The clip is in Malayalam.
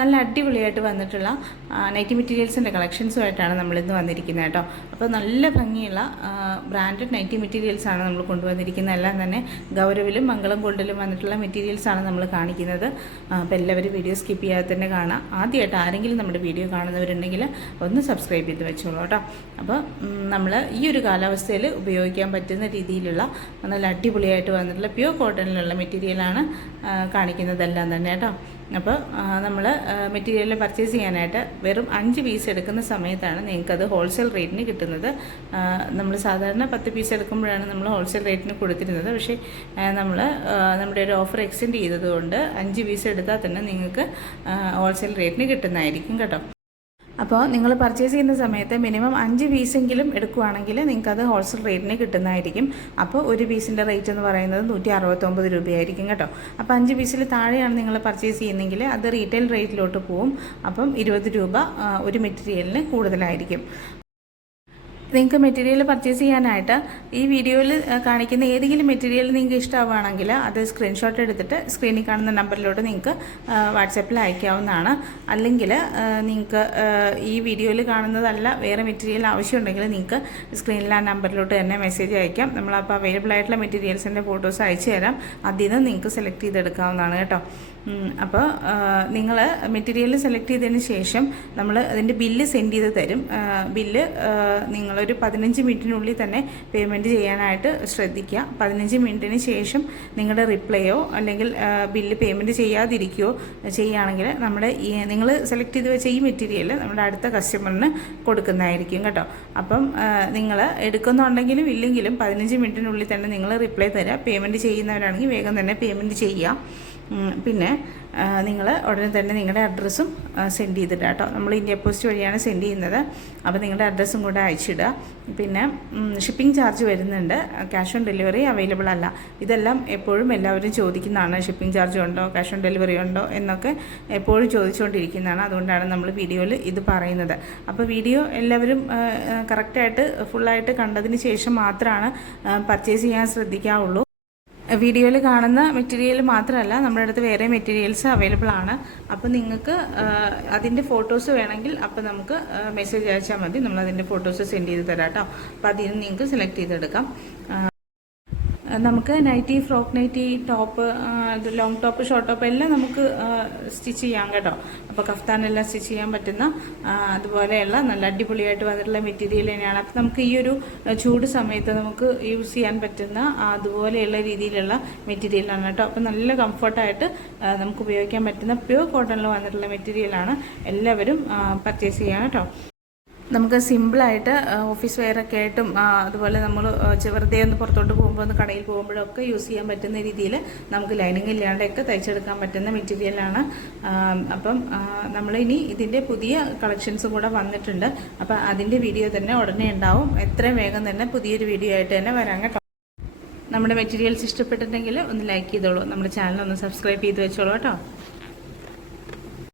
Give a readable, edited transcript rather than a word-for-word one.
നല്ല അടിപൊളിയായിട്ട് വന്നിട്ടുള്ള നൈറ്റി മെറ്റീരിയൽസിൻ്റെ കളക്ഷൻസുമായിട്ടാണ് നമ്മളിന്ന് വന്നിരിക്കുന്നത് കേട്ടോ. അപ്പോൾ നല്ല ഭംഗിയുള്ള ബ്രാൻഡഡ് നൈറ്റി മെറ്റീരിയൽസാണ് നമ്മൾ കൊണ്ടുവന്നിരിക്കുന്നത്. എല്ലാം തന്നെ ഗൗരവിലും മംഗളം ഗോൾഡിലും വന്നിട്ടുള്ള മെറ്റീരിയൽസാണ് നമ്മൾ കാണിക്കുന്നത്. അപ്പോൾ എല്ലാവരും വീഡിയോ സ്കിപ്പ് ചെയ്യാതെ തന്നെ കാണാം. ആദ്യമായിട്ട് ആരെങ്കിലും നമ്മുടെ വീഡിയോ കാണുന്നവരുണ്ടെങ്കിൽ ഒന്ന് സബ്സ്ക്രൈബ് ചെയ്ത് വെച്ചോളൂ കേട്ടോ. അപ്പോൾ നമ്മൾ ഈ ഒരു കാലാവസ്ഥയിൽ ഉപയോഗിക്കാൻ പറ്റുന്ന രീതിയിലുള്ള നല്ല അടിപൊളിയായിട്ട് വന്നിട്ടുള്ള പ്യൂർ കോട്ടണിലുള്ള മെറ്റീരിയലാണ് കാണിക്കുന്നതെല്ലാം തന്നെ കേട്ടോ. അപ്പോൾ നമ്മൾ മെറ്റീരിയൽ പർച്ചേസ് ചെയ്യാനായിട്ട് വെറും 5 പീസ് എടുക്കുന്ന സമയത്താണ് നിങ്ങൾക്കത് ഹോൾസെയിൽ റേറ്റിന് കിട്ടുന്നത്. നമ്മൾ സാധാരണ 10 പീസ് എടുക്കുമ്പോഴാണ് നമ്മൾ ഹോൾസെയിൽ റേറ്റിന് കൊടുത്തിരുന്നത്. പക്ഷേ നമ്മുടെ ഒരു ഓഫർ എക്സ്റ്റെൻഡ് ചെയ്തതുകൊണ്ട് 5 പീസ് എടുത്താൽ തന്നെ നിങ്ങൾക്ക് ഹോൾസെയിൽ റേറ്റിന് കിട്ടുന്നതായിരിക്കും കേട്ടോ. അപ്പോൾ നിങ്ങൾ പർച്ചേസ് ചെയ്യുന്ന സമയത്ത് മിനിമം 5 പീസെങ്കിലും എടുക്കുകയാണെങ്കിൽ നിങ്ങൾക്കത് ഹോൾസെയിൽ റേറ്റിന് കിട്ടുന്നതായിരിക്കും. അപ്പോൾ ഒരു പീസിൻ്റെ റേറ്റ് എന്ന് പറയുന്നത് 169 രൂപയായിരിക്കും കേട്ടോ. അപ്പോൾ 5 പീസിൽ താഴെയാണ് നിങ്ങൾ പർച്ചേസ് ചെയ്യുന്നതെങ്കിൽ അത് റീറ്റെയിൽ റേറ്റിലോട്ട് പോവും. അപ്പം 20 രൂപ ഒരു മെറ്റീരിയലിന് കൂടുതലായിരിക്കും. നിങ്ങൾക്ക് മെറ്റീരിയൽ പർച്ചേസ് ചെയ്യാനായിട്ട് ഈ വീഡിയോയിൽ കാണിക്കുന്ന ഏതെങ്കിലും മെറ്റീരിയൽ നിങ്ങൾക്ക് ഇഷ്ടമാവുകയാണെങ്കിൽ അത് സ്ക്രീൻഷോട്ട് എടുത്തിട്ട് സ്ക്രീനിൽ കാണുന്ന നമ്പറിലോട്ട് നിങ്ങൾക്ക് വാട്സാപ്പിൽ അയക്കാവുന്നതാണ്. അല്ലെങ്കിൽ നിങ്ങൾക്ക് ഈ വീഡിയോയിൽ കാണുന്നതല്ല വേറെ മെറ്റീരിയൽ ആവശ്യമുണ്ടെങ്കിൽ നിങ്ങൾക്ക് സ്ക്രീനിൽ ആ നമ്പറിലോട്ട് തന്നെ മെസ്സേജ് അയക്കാം. നമ്മളപ്പോൾ അവൈലബിൾ ആയിട്ടുള്ള മെറ്റീരിയൽസിൻ്റെ ഫോട്ടോസ് അയച്ചു തരാം. അതിൽ നിന്ന് നിങ്ങൾക്ക് സെലക്ട് ചെയ്തെടുക്കാവുന്നതാണ് കേട്ടോ. അപ്പോൾ നിങ്ങൾ മെറ്റീരിയൽ സെലക്ട് ചെയ്തതിന് ശേഷം നമ്മൾ അതിൻ്റെ ബില്ല് സെൻഡ് ചെയ്ത് തരും. ബില്ല് നിങ്ങളൊരു 15 മിനിറ്റിനുള്ളിൽ തന്നെ പേയ്മെൻറ്റ് ചെയ്യാനായിട്ട് ശ്രദ്ധിക്കുക. 15 മിനിറ്റിന് ശേഷം നിങ്ങളുടെ റിപ്ലൈയോ അല്ലെങ്കിൽ ബില്ല് പേയ്മെൻറ്റ് ചെയ്യാതിരിക്കുകയോ ചെയ്യുകയാണെങ്കിൽ നിങ്ങൾ സെലക്ട് ചെയ്ത് വെച്ച ഈ മെറ്റീരിയൽ നമ്മുടെ അടുത്ത കസ്റ്റമറിന് കൊടുക്കുന്നതായിരിക്കും കേട്ടോ. അപ്പം നിങ്ങൾ എടുക്കുന്നുണ്ടെങ്കിലും ഇല്ലെങ്കിലും 15 മിനിറ്റിനുള്ളിൽ തന്നെ നിങ്ങൾ റിപ്ലൈ തരാം. പേയ്മെൻറ്റ് ചെയ്യുന്നവരാണെങ്കിൽ വേഗം തന്നെ പേയ്മെൻറ്റ് ചെയ്യുക. പിന്നെ നിങ്ങൾ ഉടനെ തന്നെ നിങ്ങളുടെ അഡ്രസ്സും സെൻഡ് ചെയ്തിടുക കേട്ടോ. നമ്മൾ ഇന്ത്യ പോസ്റ്റ് വഴിയാണ് സെൻഡ് ചെയ്യുന്നത്. അപ്പോൾ നിങ്ങളുടെ അഡ്രസ്സും കൂടെ അയച്ചിടുക. പിന്നെ ഷിപ്പിംഗ് ചാർജ് വരുന്നുണ്ട്. ക്യാഷ് ഓൺ ഡെലിവറി അവൈലബിൾ അല്ല. ഇതെല്ലാം എപ്പോഴും എല്ലാവരും ചോദിക്കുന്നതാണ്. ഷിപ്പിംഗ് ചാർജ് ഉണ്ടോ, ക്യാഷ് ഓൺ ഡെലിവറി ഉണ്ടോ എന്നൊക്കെ എപ്പോഴും ചോദിച്ചുകൊണ്ടിരിക്കുന്നതാണ്. അതുകൊണ്ടാണ് നമ്മൾ വീഡിയോയിൽ ഇത് പറയുന്നത്. അപ്പോൾ വീഡിയോ എല്ലാവരും കറക്റ്റായിട്ട് ഫുള്ളായിട്ട് കണ്ടതിന് ശേഷം മാത്രമാണ് പർച്ചേസ് ചെയ്യാൻ ശ്രദ്ധിക്കാവുള്ളൂ. വീഡിയോയിൽ കാണുന്ന മെറ്റീരിയൽ മാത്രമല്ല നമ്മുടെ അടുത്ത് വേറെ മെറ്റീരിയൽസ് അവൈലബിൾ ആണ്. അപ്പോൾ നിങ്ങൾക്ക് അതിൻ്റെ ഫോട്ടോസ് വേണമെങ്കിൽ അപ്പോൾ നമുക്ക് മെസ്സേജ് അയച്ചാൽ മതി. നമ്മൾ അതിൻ്റെ ഫോട്ടോസ് സെൻഡ് ചെയ്ത് തരാം കേട്ടോ. അപ്പോൾ അതിൽ നിന്ന് നിങ്ങൾക്ക് സെലക്ട് ചെയ്തെടുക്കാം. നമുക്ക് nightie, frock nightie, top, long top, short top എല്ലാം നമുക്ക് സ്റ്റിച്ച് ചെയ്യാം കേട്ടോ. അപ്പോൾ കഫ്താനെല്ലാം സ്റ്റിച്ച് ചെയ്യാൻ പറ്റുന്ന അതുപോലെയുള്ള നല്ല അടിപൊളിയായിട്ട് വന്നിട്ടുള്ള മെറ്റീരിയൽ തന്നെയാണ്. അപ്പോൾ നമുക്ക് ഈ ഒരു ചൂട് സമയത്ത് നമുക്ക് യൂസ് ചെയ്യാൻ പറ്റുന്ന അതുപോലെയുള്ള രീതിയിലുള്ള മെറ്റീരിയലാണ് കേട്ടോ. അപ്പോൾ നല്ല കംഫർട്ടായിട്ട് നമുക്ക് ഉപയോഗിക്കാൻ പറ്റുന്ന പ്യൂർ കോട്ടണിൽ വന്നിട്ടുള്ള മെറ്റീരിയലാണ്. എല്ലാവരും പർച്ചേസ് ചെയ്യാം കേട്ടോ. നമുക്ക് സിമ്പിളായിട്ട് ഓഫീസ് വെയറൊക്കെ ആയിട്ടും അതുപോലെ നമ്മൾ വെറുതെ ഒന്ന് പുറത്തോട്ട് പോകുമ്പോൾ ഒന്ന് കടയിൽ പോകുമ്പോഴൊക്കെ യൂസ് ചെയ്യാൻ പറ്റുന്ന രീതിയിൽ നമുക്ക് ലൈനിങ് ഇല്ലാണ്ടൊക്കെ തയ്ച്ചെടുക്കാൻ പറ്റുന്ന മെറ്റീരിയലാണ്. അപ്പം നമ്മളിനി ഇതിൻ്റെ പുതിയ കളക്ഷൻസും കൂടെ വന്നിട്ടുണ്ട്. അപ്പം അതിൻ്റെ വീഡിയോ തന്നെ ഉടനെ ഉണ്ടാവും. എത്രയും വേഗം തന്നെ പുതിയൊരു വീഡിയോ ആയിട്ട് തന്നെ വരാം കേട്ടോ. നമ്മുടെ മെറ്റീരിയൽസ് ഇഷ്ടപ്പെട്ടിട്ടുണ്ടെങ്കിൽ ഒന്ന് ലൈക്ക് ചെയ്തോളൂ. നമ്മുടെ ചാനൽ ഒന്ന് സബ്സ്ക്രൈബ് ചെയ്ത് വെച്ചോളൂ കേട്ടോ.